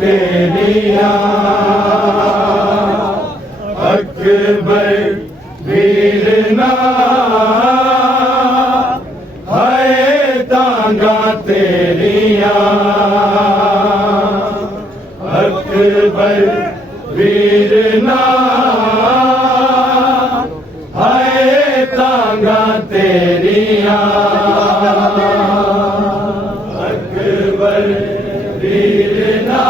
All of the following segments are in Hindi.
तेरिया अकबर वीरना है तांगा तेरिया अकबर वीरना है तांगा तेरिया अकबर वीरना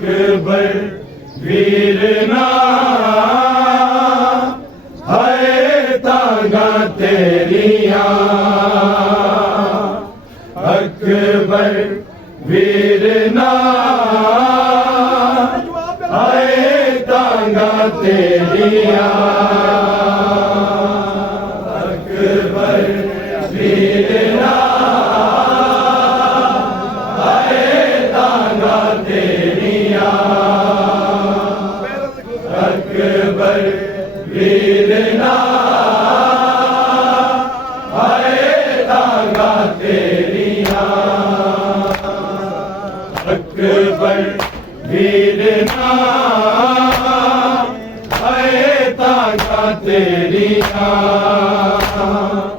अकबर वीरना है तांगा तेरिया अकबर वीरना है तांगा तेरिया अकबर वीरना है तांगा तेरिया अकबर वीरना है तांगा तेरिया अकबर वीरना है तांगा तेरिया अकबर वीरना है तांगा तेरिया अकबर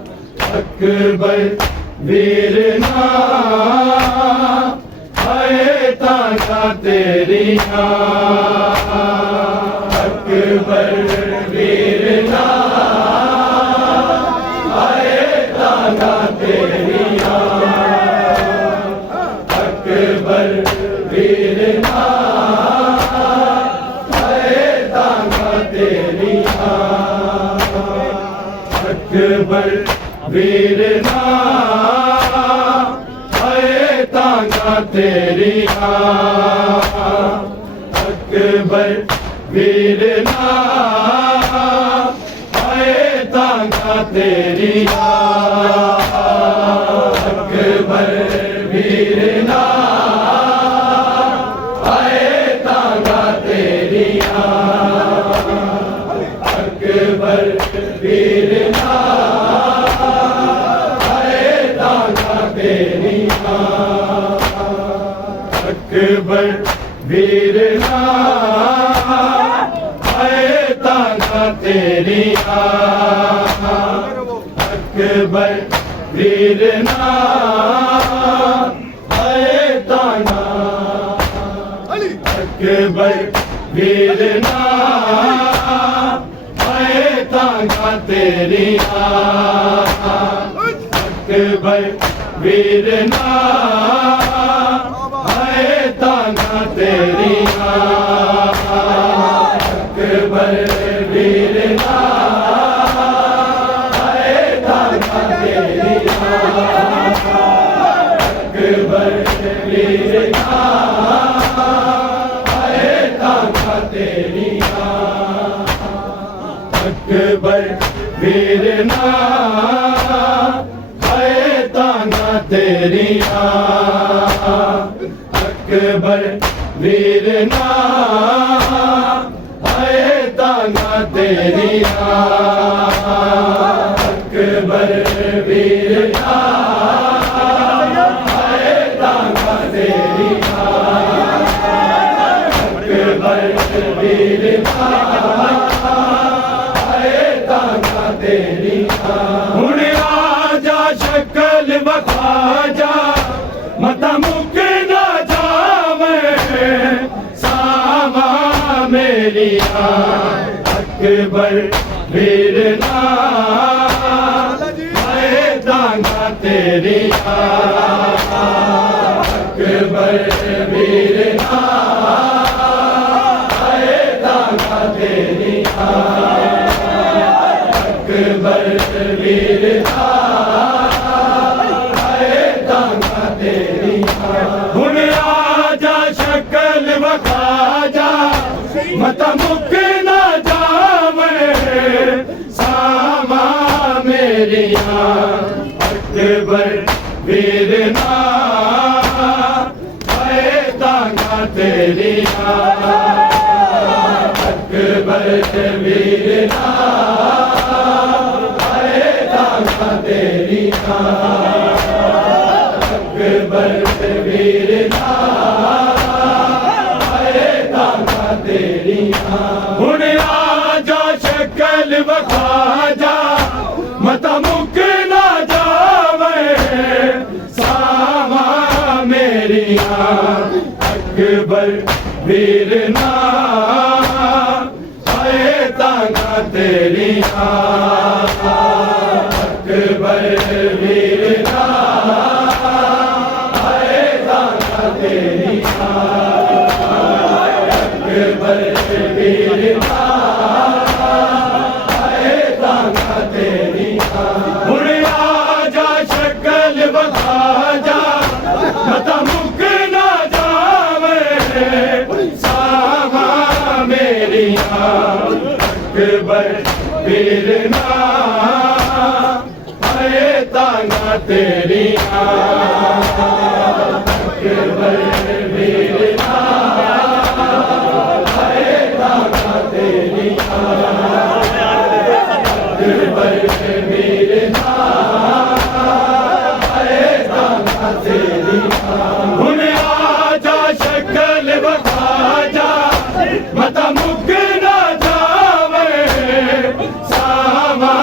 वीरना है तांगा तेरिया अकबर वीरना है तांगा तेरिया अकबर वीरना है तांगा तेरिया अकबर वीरना है तांगा तेरिया अकबर वीरना है तांगा तेरिया अकबर वीरना है तांगा तेरिया अकबर वीरना है तांगा तेरिया अकबर वीरना तेरिया अकबर वीर ना आए ताना अकबर वीर ना आए ताना तेरिया अकबर वीर ना आए ताना तेरिया अकबर वीर ना आए ताना तेरिया अकबर वीर ना आए ताना तेरिया अकबर वीर ना आए ताना तेरिया अकबर वीर ना आए ताना तेरिया अकबर वीर ना आए ताना तेरिया अकबर वीर ना आए ताना तेरिया हुण आजा शक्ल बखा जा मता मुक ना जावे सामा मेरिया अकबर वीर ना आए ताना तेरिया अकबर वीर ना आए ताना तेरिया अकबर वीर ना आए ताना तेरिया हुण आजा शक्ल बखा जा मता मुक ना जावे सामा मेरिया अकबर वीर ना आए ताना तेरिया अकबर वीर ना आए ताना तेरिया अकबर वीर ना आए ताना तेरिया हुण आजा शक्ल बखा जा मता मुक ना जावे सामा मेरिया अकबर वीर ना आए ताना तेरिया अकबर वीर ना आए ताना तेरिया अकबर वीर ना आए ताना तेरिया हुण आजा शक्ल बखा जा मता मुक ना जावे सामा मेरिया अकबर वीर ना आए ताना तेरिया अकबर वीर ना आए ताना तेरिया अकबर वीर ना आए ताना तेरिया हुण आजा शक्ल बखा जा मता मुक ना जावे सामा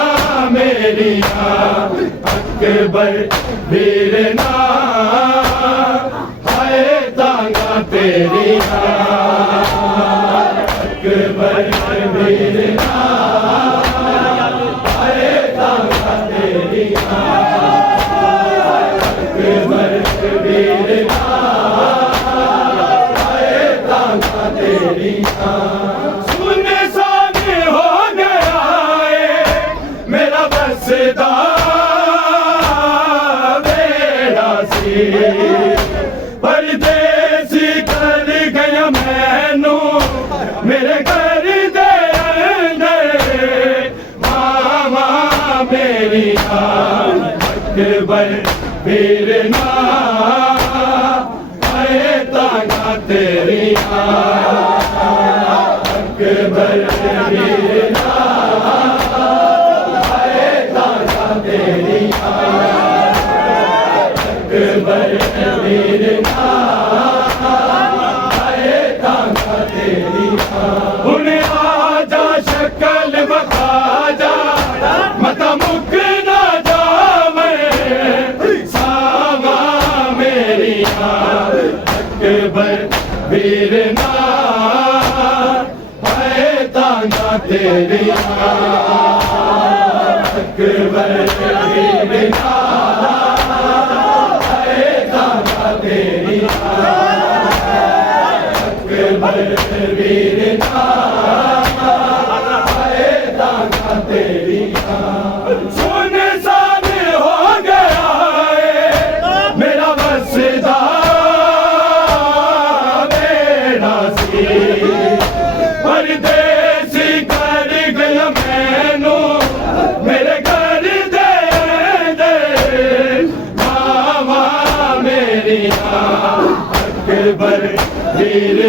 मेरिया अकबर वीर ना आए ताना तेरिया अकबर वीर ना आए ताना तेरिया अकबर वीर ना आए ताना तेरिया सुने सामने हो गया है मेरा बसदा बेड़ा सी परदेसी कर गया मैनू मेरे घर दे अंदर मामा मेरिया अकबर वीर ना आए ताना तेरिया अकबर वीर ना आए ताना तेरिया अकबर वीर ना आए ताना तेरिया हुण आजा शक्ल तांगा तेरिया अकबर वीर तांगा तेरिया अकबर वीर तांगा तेरिया सुनसान हो गया है मेरा बसदा बेड़ा सी परदेसी कर गया मैनू मेरे घर दे मावा मेरिया अकबर वीर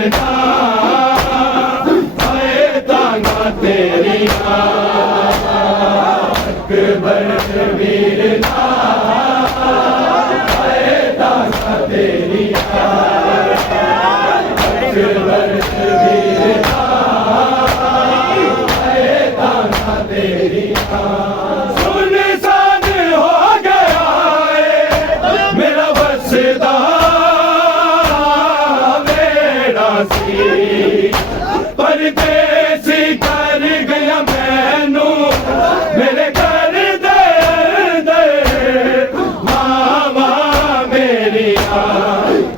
तांगा तेरिया अकबर वीर तांगा तेरिया अकबर वीर तांगा तेरिया सुनसान हो गया है मेरा बसदा बेड़ा सी परदेसी कर गया मैनू मेरे घर दे मामा मेरिया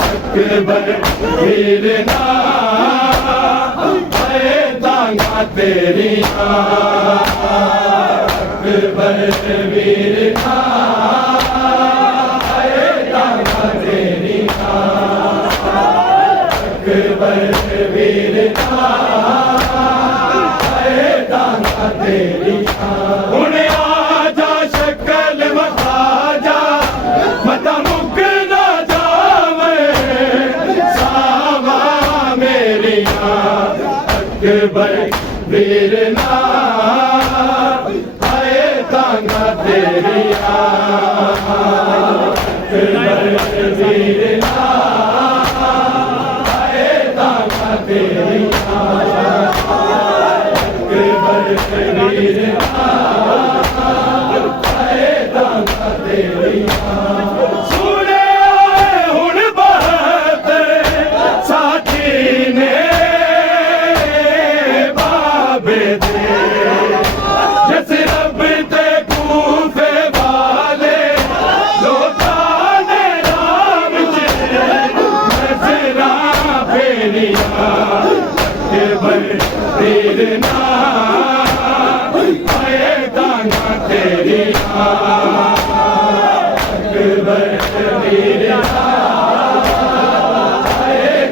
अकबर वीर तांगा तेरिया अकबर वीर तांगा तेरिया अकबर वीर तांगा तेरिया हुण आजा शक्ल वखा जा मता मुक ना जावे सावा मेरिया अकबर वीर तांगा तेरिया अकबर वीर तांगा तेरिया अकबर वीर तांगा तेरिया सुने आए हुण बात साथी ने बाबे दे जिस रब ते कूफे वाले लोकां ने नाम च नजरा फेरिया अकबर वीर तांगा तेरिया अकबर वीर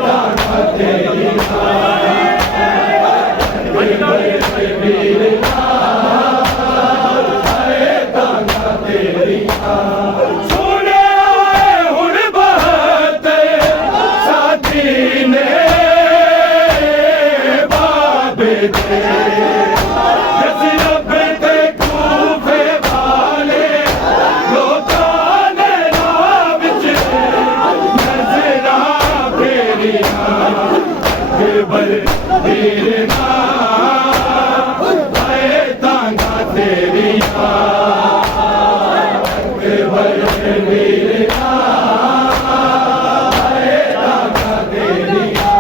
तांगा तेरिया अकबर वीर तांगा तेरिया सुने आए हुण बात साथी ने बाबे दे जिस रब ते कूफे वाले लोकां ने नाम च नजरा फेरिया अकबर वीर तांगा तेरिया अकबर वीर तांगा तेरिया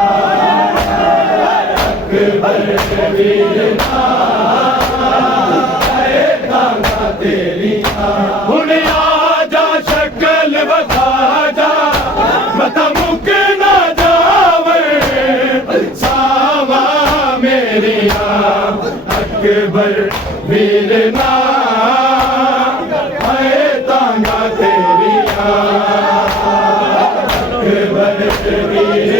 अकबर वीर तांगा तेरिया हुण आजा शक्ल वखा जा मता मुक ना जावे सावा मेरिया अकबर वीर तांगा तेरिया अकबर वीर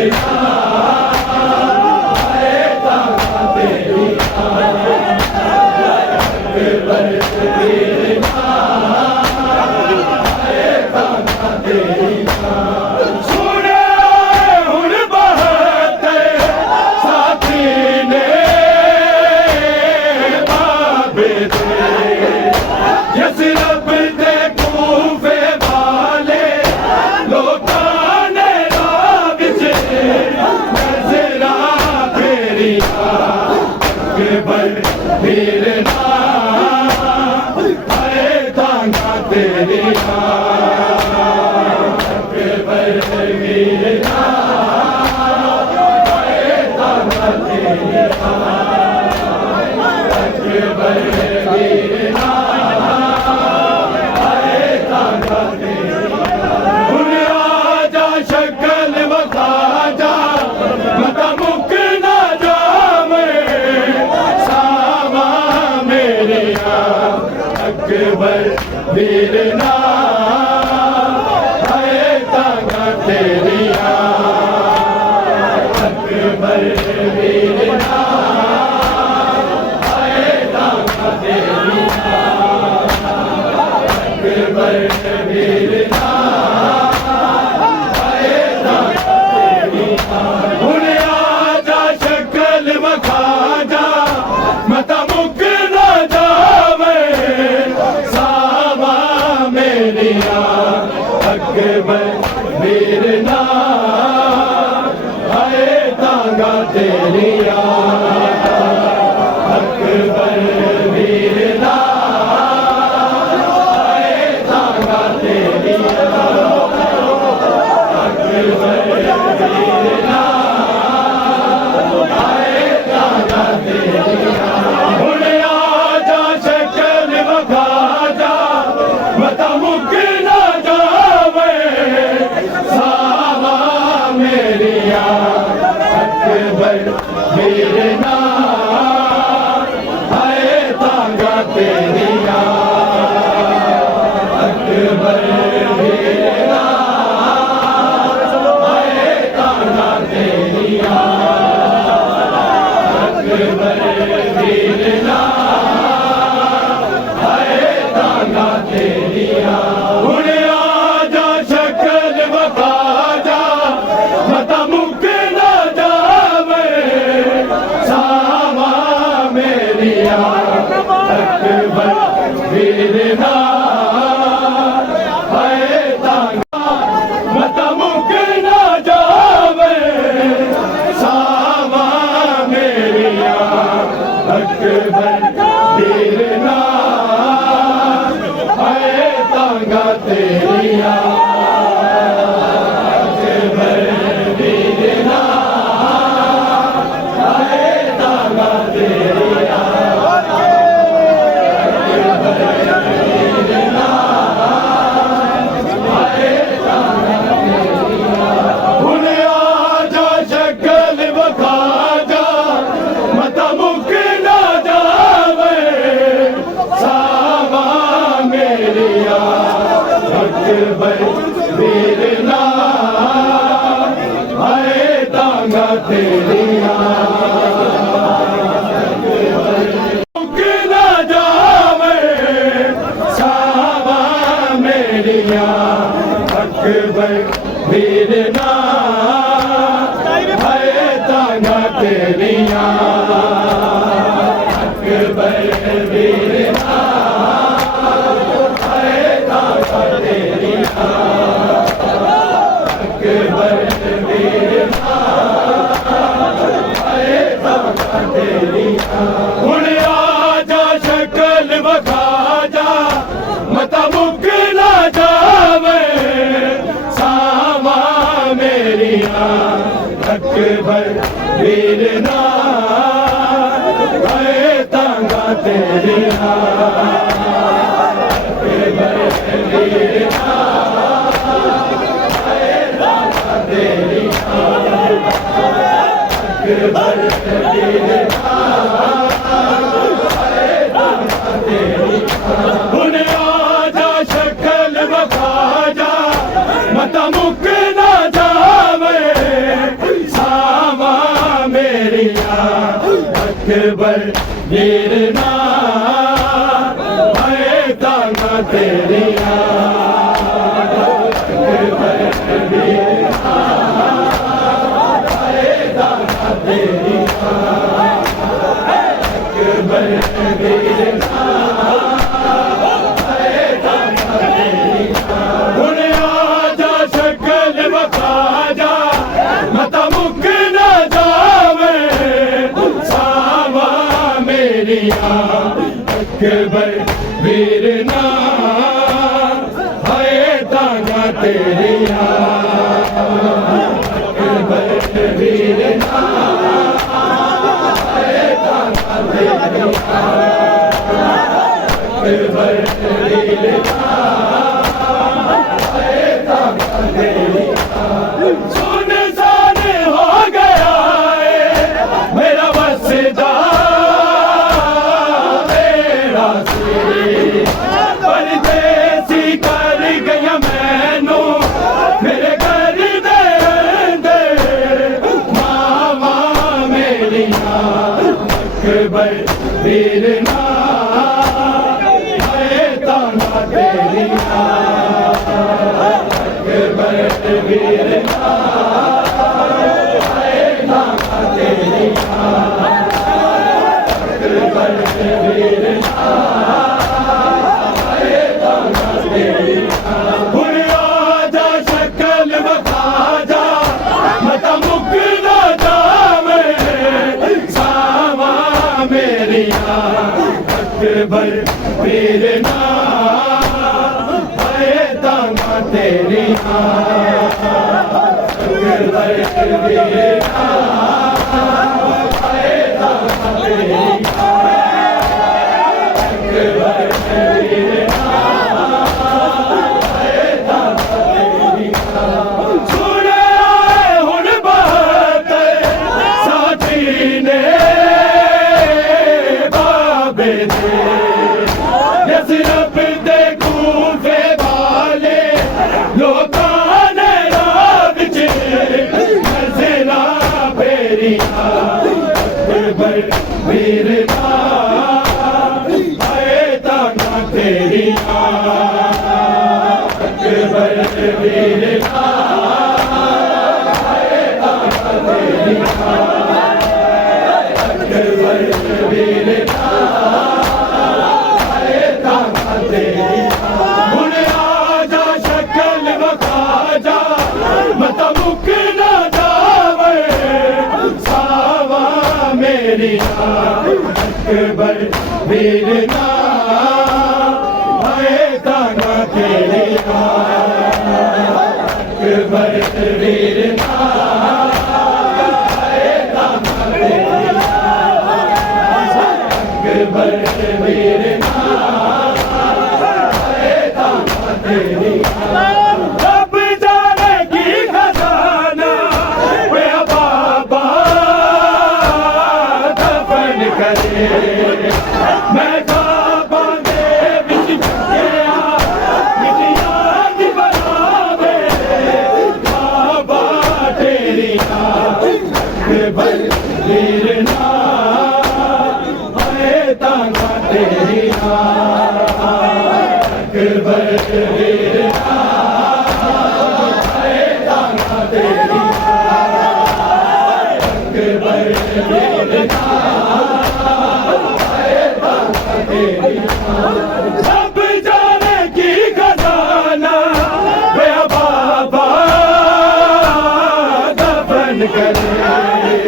तांगा तेरिया अकबर वीर तांगा तेरिया सुने आए हुण बात साथी ने बाबे दे जिस रब ते कूफे वाले लोकां ने राह च नजरा फेरिया अकबर वीर तांगा तेरिया अकबर वीर तांगा तेरिया अकबर वीरना है तांगा तेरिया अकबर वीरना है तांगा तेरिया अकबर वीरना है तांगा तेरिया हुण आजा शक्ल वखा जा मता मुक ना जावे सावा मेरिया अकबर वीरना है तांगा तेरिया अकबर वीरना है तांगा तेरिया अकबर वीरना है तांगा तेरिया हुण आजा शक्ल वखा जा मता मुक ना जावे सावा मेरिया अकबर वीरना है तांगा तेरिया अकबर वीरना है तांगा तेरिया अकबर वीरना है तांगा तेरिया हुण आजा शक्ल वखा जा मता मुक ना जावे सावा मेरिया अकबर वीरना है तांगा मता मुक ना जावे सावा मेरिया अकबर वीरना है तांगा तेरिया अकबर वीरना है तांगा तेरिया अकबर वीरना है तांगा तेरिया हुण आजा शक्ल वखा जा मता मुक ना जावे सावा मेरिया अकबर वीरना है तांगा तेरिया मुक ना जावे सावा मेरिया अकबर वीरना है तांगा तेरिया अकबर वीरना है तांगा तेरिया अकबर वीरना है तांगा तेरिया हुण आजा शक्ल वखा जा मता मुक ना जावे सावा मेरिया अकबर वीरना है तांगा तेरिया अकबर वीरना है तांगा तेरिया अकबर वीरना है तांगा तेरिया हुण आजा शक्ल वखा जा मता मुक ना जावे सावा मेरिया अकबर वीरना है तांगा तेरिया अकबर वीरना है तांगा तेरिया अकबर वीरना है तांगा तेरिया हुण आजा शक्ल वखा जा मता मुक ना जावे सावा मेरिया अकबर वीरना है तांगा तेरिया अकबर वीरना है तांगा तेरिया अकबर वीरना है तांगा तेरिया सुनसान हो गया है मेरा वसदा मेरा वीरना है ताना तेरिया अकबर वीरना है ताना तेरिया अकबर वीरना है ताना तेरिया हुरिया जा शक्ल बता जा मता मुक ना जावे सावा मेरिया अकबर वीरना है ताना तेरिया अकबर वीरना है ताना तेरिया अकबर वीरना है ताना तेरिया सुने आए हुण बात साथी ने बाबे दे नसरब दे कूफे वाले लोकां ने राह विच नज़रा फेरिया अकबर वीरना है ताना तेरिया अकबर वीरना है ताना तेरिया अकबर वीरना है ताना तेरिया हुण आजा शक्ल बता जा मता मुक ना जावे सावा मेरिया अकबर वीरना है ताना तेरिया अकबर वीरना है ताना तेरिया अकबर वीरना है ताना तेरिया रब जाने की खजाना वे बाबा दफन करे मैं खाबा दे विच गया मिटिया दी बनावे बाबा तेरिया अकबर वीरना है ताना तेरिया अकबर वीरना है ताना तेरिया अकबर वीरना है ताना तेरिया सब जाने की खजाना वे बाबा दफन करे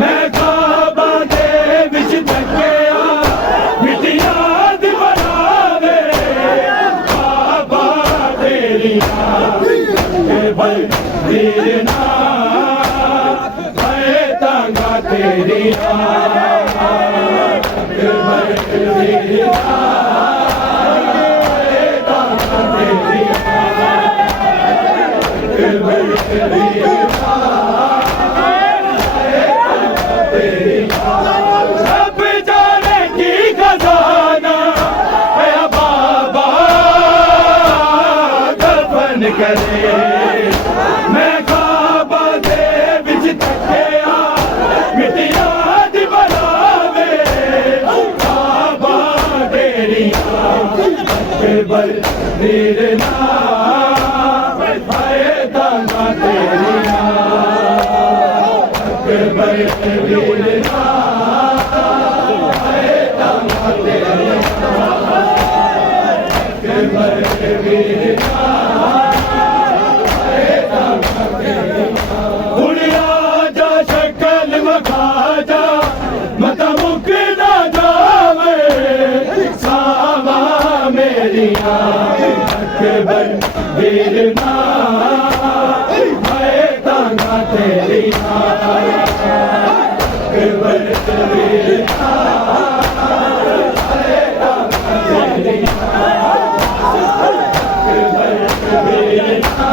मैं खाबा दे विच तकिया मिटिया दी बनावे बाबा तेरिया अकबर वीरना है ताना तेरिया अकबर वीरना है ताना तेरिया अकबर वीरना सब जाने की खजाना है बाबा दफन करे मैं खाबा दे विच तकिया मिटिया दी बनावे बाबा तेरिया अकबर वीरना है ताना तेरिया अकबर वीरना है ताना तेरिया अकबर वीरना है ताना तेरिया हुण आजा शक्ल बता जा मता मुक ना जावे सावा मेरिया अकबर वीरना है ताना तेरिया अकबर वीरना है ताना तेरिया अकबर वीरना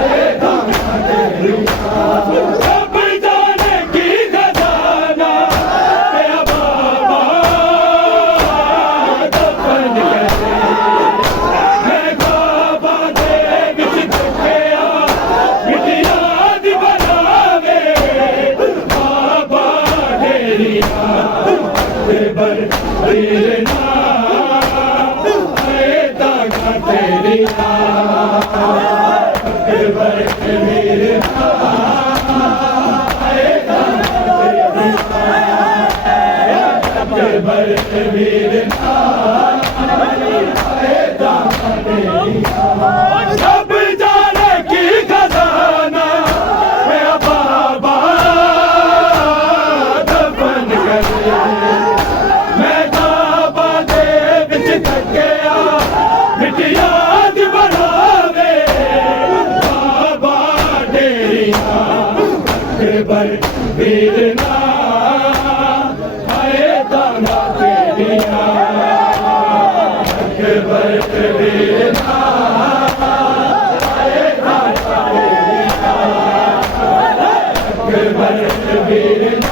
है ताना तेरिया सब जाने की खजाना है बाबा दफन करे मैं खाबा वीरना आए तांगा तेरिया अकबर वीरना आए तांगा तेरिया अकबर वीरना आए तांगा तेरिया सब जाने की खजाना मेरा बाबा दफन करे मैं काबा दे विच थकिया मिटिया दी बनावे बाबा डेरिया अकबर वीरना आए तांगा तेरिया अकबर वीरना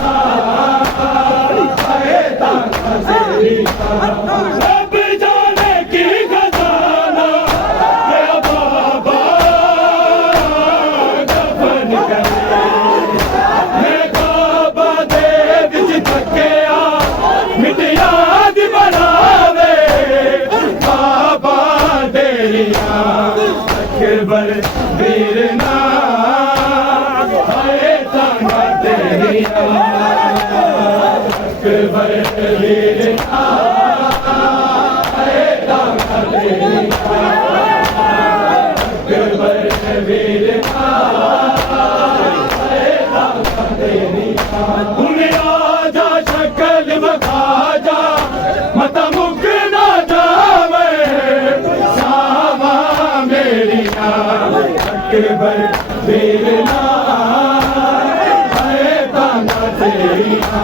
सब जाने की खजाना मेरा बाबा दफन करे मैं काबा दे विच थकिया मिटिया दी बनावे बाबा डेरिया अकबर वीरना आए तांगा तेरिया अकबर वीरना आए तांगा तेरिया अकबर वीरना आए तांगा तेरिया उन्हें आजा शक्ल बखा जा मता मुक ना जावे सावा मेरिया अकबर वीरना आए तांगा तेरिया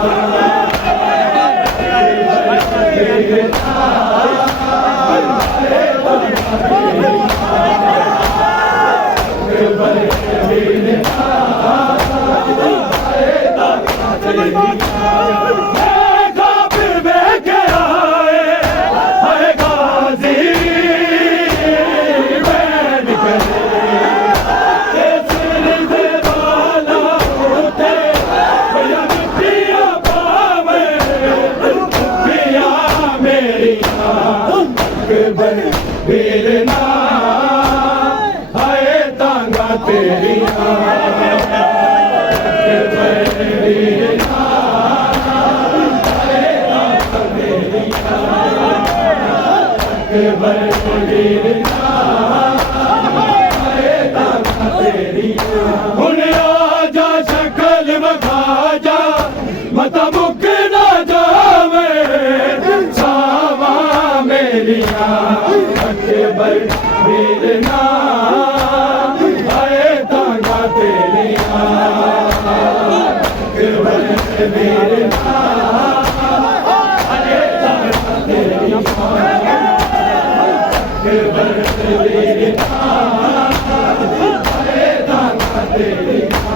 वीरना आए तांगा तेरिया अकबर वीरना आए तांगा तेरिया अकबर वीरना आए तांगा तेरिया हुन आजा शक्ल बखा जा मता मुक ना जावे सावा मेरिया अकबर वीरना आए तांगा तेरिया अकबर वीरना आए तांगा तेरिया अकबर वीरना आए तांगा तेरिया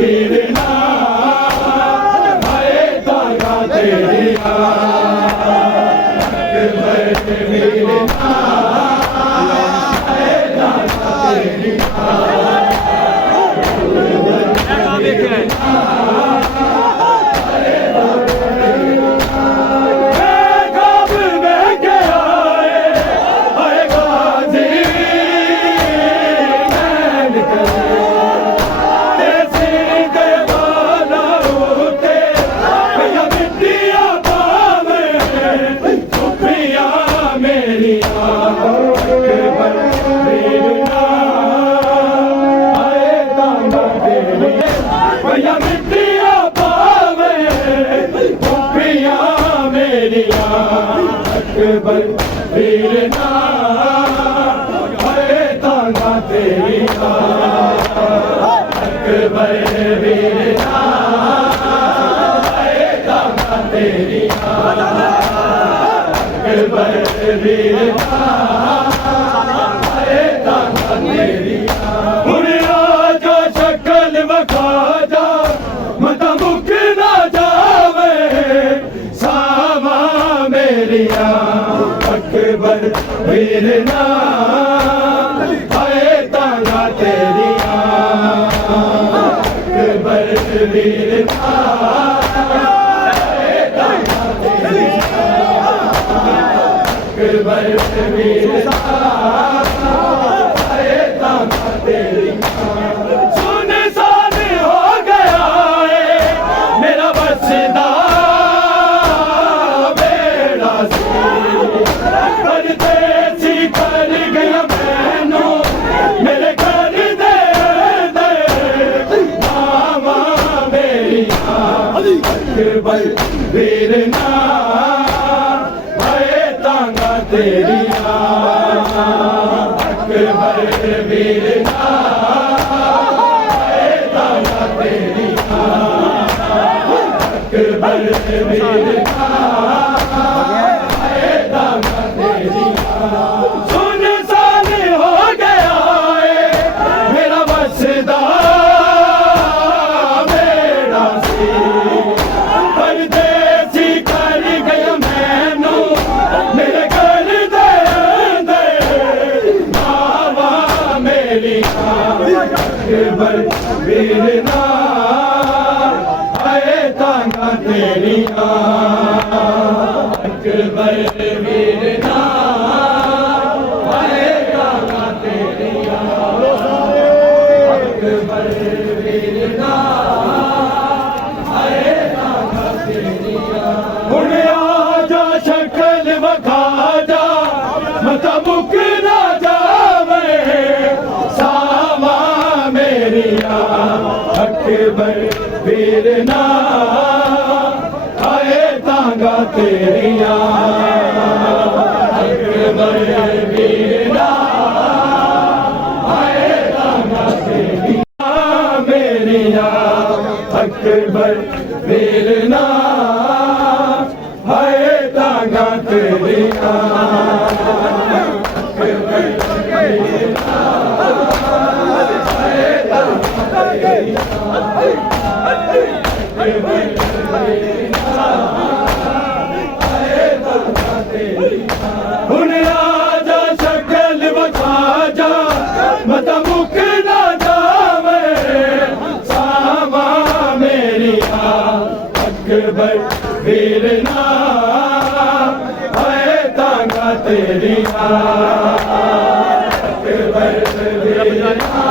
वीरना आए तांगा तेरिया अकबर वीरना आए तांगा तेरिया अकबर वीरना आए तांगा तेरिया अकबर वीरना आए तांगा तेरिया अकबर वीरना आए तांगा तेरिया हुन आजा शक्ल बखा जा वीरता अकबर वीरता तेरी सुनसान हो गया है मेरा बसदा बेड़ा से परदेसी कर गया मैनू मेरे घर दे दे मामा मेरी अकबर वीरना तेरिया अकबर वीरना तेरिया अकबर वीरना तेरिया सुनसान हो गया है मेरा बसदा बेड़ा से परदेसी कर गया मैनू मेरे अकबर वीरना आए तांगा तेरिया अकबर वीरना आए तांगा तेरिया अकबर वीरना आए तांगा तेरिया हुण आजा शक्ल वखा जा मता मुक ना जावे अकबर वीरना आए तांगा तेरिया अकबर वीरना आए तांगा तेरिया मेरिया अकबर वीरना आए तांगा तेरिया अकबर वीरना हुण आजा शक्ल वखा जा मता मुक ना जावे सामा मेरिया अकबर वीरना आए तांगा तेरिया अकबर वीरना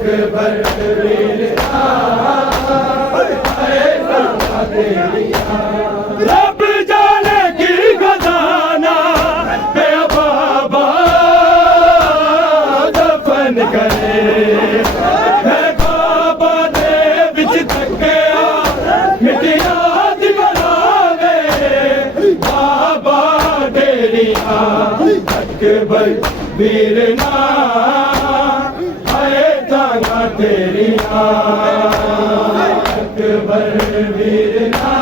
अकबर वीरना रब जाने की खजाना मेरा बाबा दफन करे मैं बाबा दे बिच थकिया मिटिया दी बनावे बाबा डेरिया अकबर वीरना आए तांगा तेरिया अकबर वीरना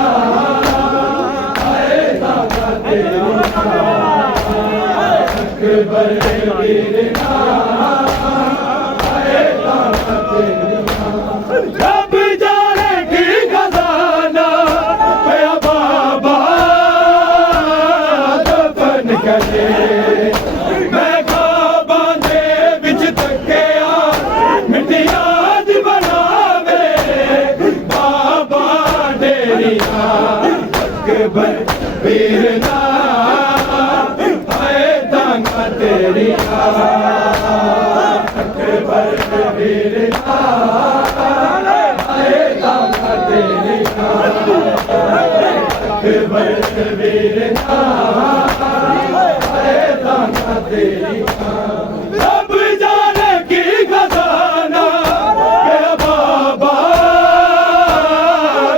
आए तांगा तेरिया अकबर वीरना आए तांगा तेरिया रब जाने की खजाना मेरा बाबा दफन करे अकबर वीरना आए तांगा तेरिया अकबर वीरना आए तांगा तेरिया अकबर वीरना आए तांगा तेरिया सब जाने की खजाना मेरा बाबा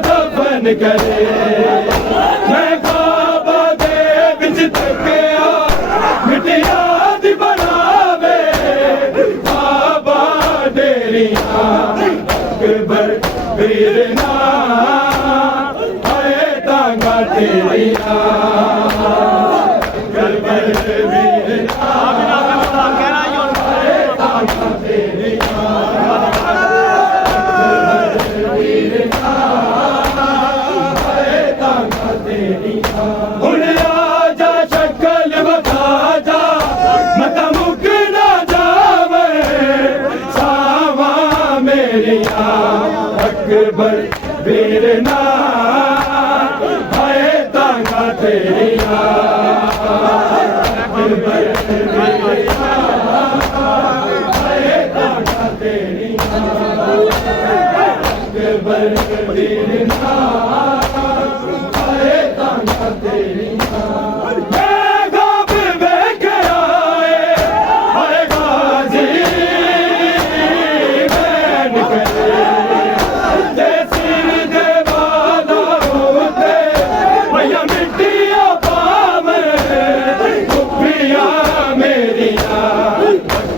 दफन करे मैं बाबा दे बिच थकिया मिटिया दी बनावे बाबा डेरिया अकबर वीरना आए तांगा तेरिया अकबर वीरना आए तांगा तेरिया अकबर वीरना हाय तांगा तेरिया अकबर वीरना हाय तांगा तेरिया अकबर वीरना हाय तांगा तेरिया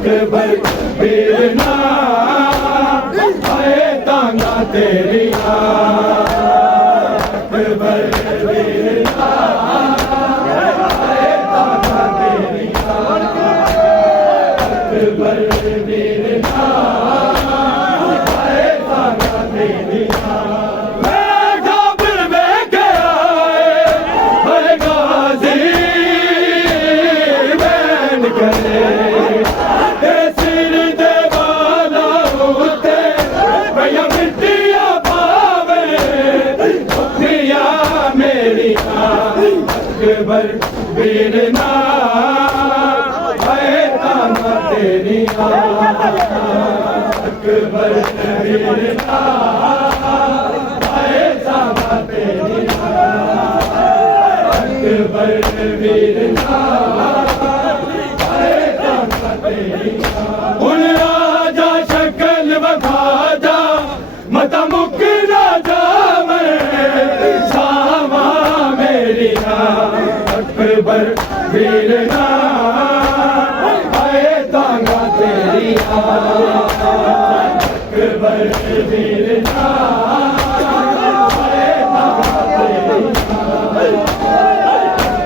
अकबर वीरना हाय तांगा तेरिया अकबर वीरना हाय तांगा तेरिया अकबर वीरना हाय तांगा तेरिया मैं काबिल में गया हाय गाजी बैन करे अकबर वीरना हाय तांगा तेरिया अकबर वीरना हाय तांगा तेरिया अकबर वीरना हाय तांगा तेरिया उन राजा शक्ल बखा जा मता मुक राजा मैं सामा मेरिया अकबर वीरना हाय तांगा तेरिया अकबर वीरना हाय तांगा तेरिया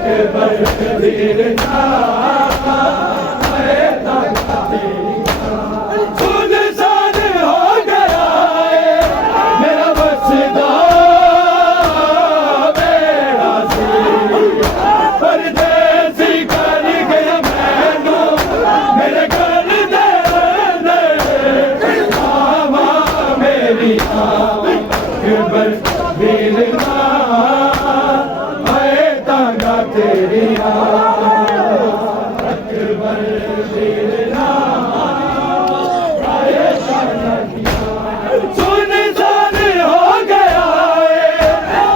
अकबर वीरना हाय तांगा तेरिया सुनसान हो गया मेरा बसदा परदेसी कर गया मैनू मेरे घर दे मामा मेरी अकबर वीरना हाय तांगा तेरिया अकबर वीरना हाय तांगा तेरिया सुनसान हो गया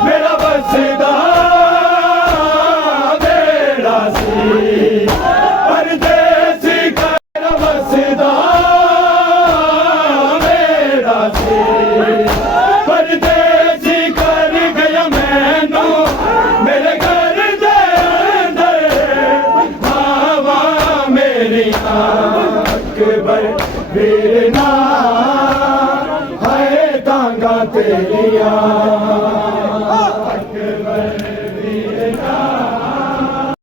मेरा बसदा परदेसी कर बसदा मेरा से परदेसी कर गया मैनू मेरे घर दे अंदर मावा मेरी अकबर वीरना हाय तांगा तेरिया।